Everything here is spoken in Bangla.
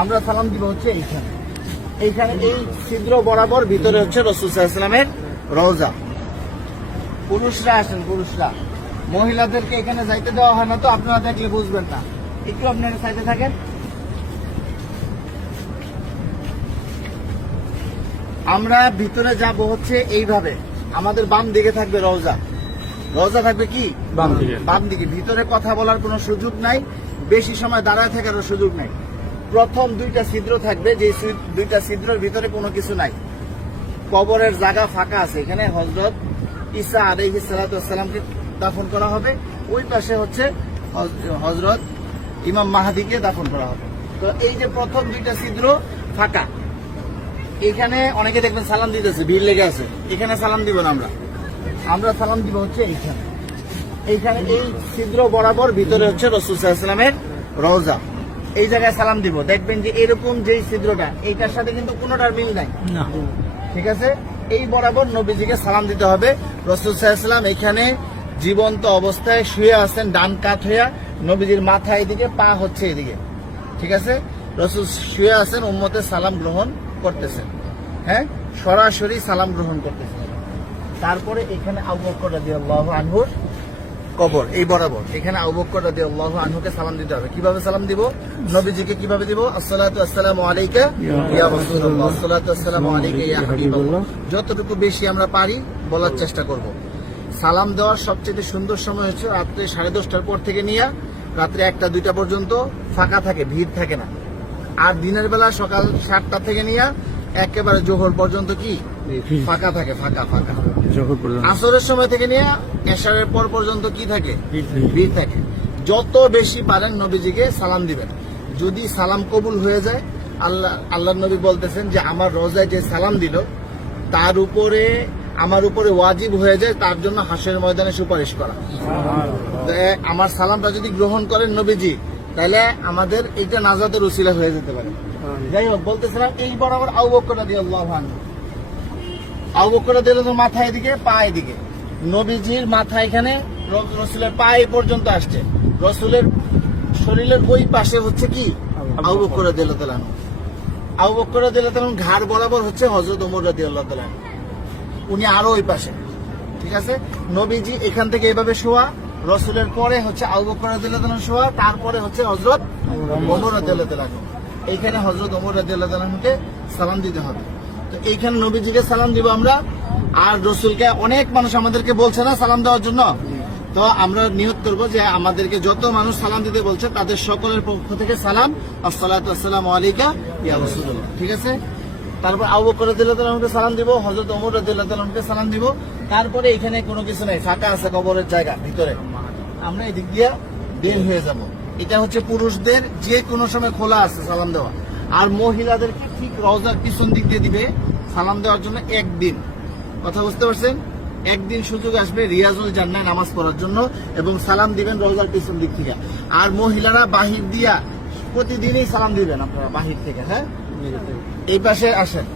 আমরা সালাম দিব হচ্ছে এইখানে। এইখানে এই ছিদ্র বরাবর ভিতরে হচ্ছে রাসূল সাল্লাল্লাহু আলাইহি ওয়াসাল্লামের রওজা। পুরুষরা আসেন, পুরুষরা, মহিলাদেরকে এখানে যাইতে দেওয়া হয় না, তো আপনারা দেখলে বুঝবেন না। একটু আপনারা সাইডে থাকেন। আমরা ভিতরে যাব হচ্ছে এইভাবে, আমাদের বাম দিকে থাকবে রওজা। রওজা থাকবে কি বাম দিকে। ভিতরে কথা বলার কোনো সুযোগ নাই, বেশি সময় দাঁড়ায় থাকারও সুযোগ নাই। প্রথম দুইটা ছিদ্র থাকবে, যে দুইটা ছিদ্রের ভিতরে কোনো কিছু নাই। কবরের জায়গা ফাঁকা আছে, এখানে হযরত ঈসা আলাইহিস সালাতু ওয়াস সালামকে দাফন করা হবে। ওই পাশে হচ্ছে হযরত ইমাম মাহদিকে দাফন করা হবে। তো এই যে প্রথম দুইটা ছিদ্র ফাঁকা, এখানে অনেকে দেখবেন সালাম দিতেছে, ভিড় লেগে আছে। এখানে সালাম দিব না, আমরা সালাম দিব হচ্ছে এইখানে। এইখানে এই ছিদ্র বরাবর ভিতরে হচ্ছে রাসূল সাল্লাল্লাহু আলাইহি ওয়াসাল্লামের রওজা। এই জায়গায় সালাম দিব, দেখবেন যে এরকম যেই ছিদ্রটা, এইটার সাথে কিন্তু কোনোটার মিল নাই, ঠিক আছে? এই বরাবর নবীজিকে সালাম দিতে হবে। রাসূল সাল্লাল্লাহু আলাইহি ওয়াসাল্লাম এখানে জীবন্ত অবস্থায় শুয়ে আছেন, ডান কাত হইয়া, নবীজির মাথা এদিকে, পা হচ্ছে এদিকে, ঠিক আছে? রাসূল শুয়ে আছেন, উম্মতের সালাম গ্রহণ করতেছেন, হ্যাঁ, সরাসরি সালাম গ্রহণ করতেছেন। তারপরে এখানে আবু বকর রাদিয়াল্লাহু আনহুর কবর, এই বরাবর এখানে আবু বকর রাদিয়াল্লাহু আনহুকে সালাম দিতে হবে। কিভাবে সালাম দিব? নবীজিকে কিভাবে দিব? আসসালাতু আসসালামু আলাইকা ইয়া রাসূলুল্লাহ, আসসালাতু আসসালামু আলাইকা ইয়া হাবিবাল্লাহ। যতটুকু বেশি আমরা পারি বলার চেষ্টা করব। সালাম দেওয়ার সবচেয়ে সুন্দর সময় হচ্ছে রাত্রে 10:30টার পর থেকে নিয়ে রাত্রে 1টা-2টা পর্যন্ত ফাঁকা থাকে, ভিড় থাকে না। আর দিনের বেলা সকাল 7টা থেকে নিয়ে একেবারে জোহর পর্যন্ত কি ফাঁকা থাকে, ফাঁকা। আসরের সময় থেকে নিয়ে এশারের পর পর্যন্ত কি থাকে? ভিড় থাকে। যত বেশি পারেন নবীজিকে সালাম দিবেন। যদি সালাম কবুল হয়ে যায়, আল্লাহর নবী বলতেছেন যে আমার রওজায় যে সালাম দিল তার উপরে, আমার উপরে ওয়াজিব হয়ে যায় তার জন্য হাসরের ময়দানে সুপারিশ করা। আমার সালামটা যদি গ্রহণ করেন নবীজি, তাহলে আমাদের এইটা নাজাতের উসিলা হয়ে যেতে পারে। যাই হোক, বলতেছিলাম এই বরাবর আবু বকর রাদিয়াল্লাহু আনহু, আবু বকর রাদিয়াল্লাহু আনহু মাথা এদিকে, পা এদিকে। নবীজির মাথা এখানে, রাসূলের পা এই পর্যন্ত আসছে। রাসূলের শরীরের ওই পাশে হচ্ছে কি আবু বকর রাদিয়াল্লাহু তাআলা আনহু। আবু বকর রাদিয়াল্লাহু তাআলা আনহু ঘাড় বরাবর হচ্ছে হযরত ওমর রাদিয়াল্লাহু তাআলা আনহু, উনি আরো ওই পাশে, ঠিক আছে? নবীজি এখান থেকে এভাবে শোয়া, রাসূলের পরে হচ্ছে আবু বকর রাদিয়াল্লাহু তাআলা শোয়া, তারপরে হচ্ছে হযরত ওমর রাদিয়াল্লাহু তাআলা আনহু। এইখানে হযরত ওমর রাদিয়াল্লাহু তাআলা আনহুকে সালাম দিতে হবে। তো এইখানে নবীজিকে সালাম দিব আমরা। আর রাসূলকে অনেক মানুষ আমাদেরকে বলছে না সালাম দেওয়ার জন্য, তো আমরা নিয়ত করব যে আমাদেরকে যত মানুষ সালাম দিতে বলছে তাদের সকলের পক্ষ থেকে সালাম, আসসালাতু আসসালামু আলাইকা ইয়া রাসূলুল্লাহ, ঠিক আছে? তারপর আবু বকর রাদিয়াল্লাহু তাআলা আনহুকে সালাম দিব, হযরত ওমর রাদিয়াল্লাহু তাআলা আনহুকে সালাম দিব। তারপরে এখানে কোনো কিছু নাই, ফাঁকা আছে কবরের জায়গা ভিতরে, আমরা এদিক দিয়ে বের হয়ে যাব। এটা হচ্ছে পুরুষদের যে কোনো সময় খোলা আছে সালাম দেওয়া। আর মহিলাদেরকে ঠিক রওজার পিছন দিক দিয়ে দিবে সালাম দেওয়ার জন্য একদিন। কথা বুঝতে পারছেন? একদিন সুযোগ আসবে রিয়াজুল জান্নাহ নামাজ পড়ার জন্য, এবং সালাম দিবেন রওজার পিছন দিক থেকে। আর মহিলারা বাহির দিয়া প্রতিদিনই সালাম দিবেন আপনারা বাহির থেকে, হ্যাঁ? এই পাশে আসেন।